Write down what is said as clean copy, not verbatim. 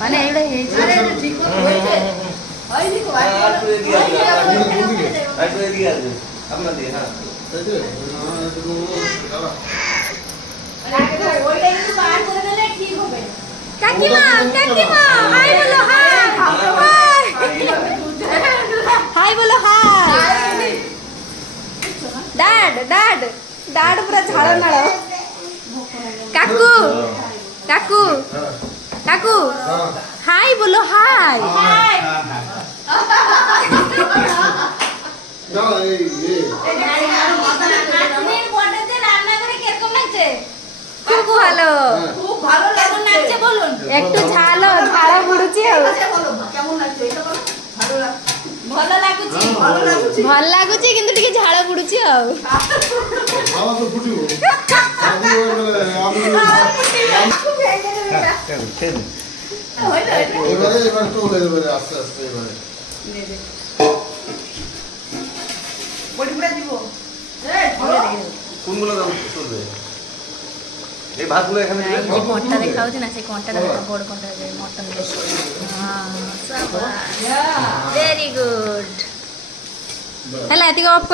মানে এইটা হয়েছে ঠিক হয়েছে হয়নি তো আপনার দিয়ে হ্যাঁ কাকিমা কাকিমা হাই বলো হাই হাই বলো হাই ড্যাড ড্যাড ড্যাড পুরা ঝাড় নাড় কাকু কাকু কাকু হাই বলো হাই খুব ভালো খুব ভালো লাগছে বলুন একটু ঝালো ঝাড়া বুড়ুছি কেমন লাগছে এটা বলো ভালো লাগছে ଭଲ ଲାଗୁଛି ভালো লাগছে ଭଲ ଲାଗୁଛି କିନ୍ତୁ ଟିକେ ଝାଳ ବୁଡୁଛି ଆଉ কোনগুলো চলবে এই ভাতগুলো এখানে দিবেন যে কଣ୍ଟା ଦେଖାଉଛି ନା ସେ କଣ୍ଟାଟା ଦେଖା ବଡ଼ କଣ୍ଟା ମଟନ ଭେରି ଗୁଡ୍ ହେଲା ଏତିକି ଅଫ୍